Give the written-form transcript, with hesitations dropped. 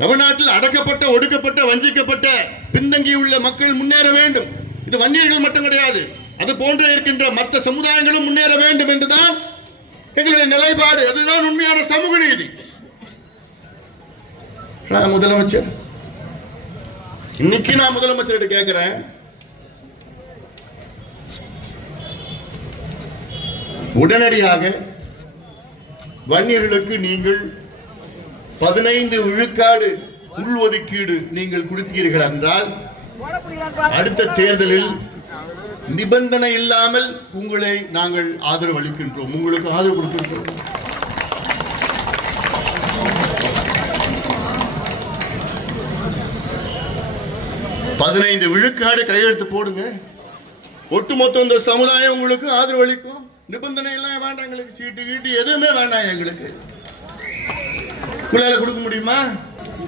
தமிழ்நாட்டில் அடக்கப்பட்ட, ஒடுக்கப்பட்ட, வஞ்சிக்கப்பட்ட, பின்தங்கியுள்ள மக்கள் முன்னேற வேண்டும். இது வன்னியர்கள் மட்டும் கிடையாது, அது போன்ற இருக்கின்ற மற்ற சமுதாயங்களும் முன்னேற வேண்டும் என்றுதான் எங்களுடைய நிலைப்பாடு. அதுதான் உண்மையான சமூக நீதி. முதலமைச்சர், இன்னைக்கு நான் முதலமைச்சர்கிட்ட கேட்கிறேன், உடனடியாக வன்னியர்களுக்கு நீங்கள் 15 விழுக்காடு உள்ஒதுக்கீடு நீங்கள் கொடுத்தீர்கள் என்றால் அடுத்த தேர்தலில் நிபந்தனை இல்லாமல் உங்களை நாங்கள் ஆதரவு அளிக்கின்றோம், உங்களுக்கு ஆதரவு கொடுக்கின்றோம். பதினைந்து விழுக்காடு கையெழுத்து போடுங்க, ஒட்டுமொத்த இந்த சமுதாயம் உங்களுக்கு ஆதரவு அளிக்கும். நிபந்தனை எல்லாம் வேண்டாம், எங்களுக்கு சீட்டு கீட்டு எதுவுமே வேண்டாம். எங்களுக்கு உங்களால கொடுக்க முடியுமா?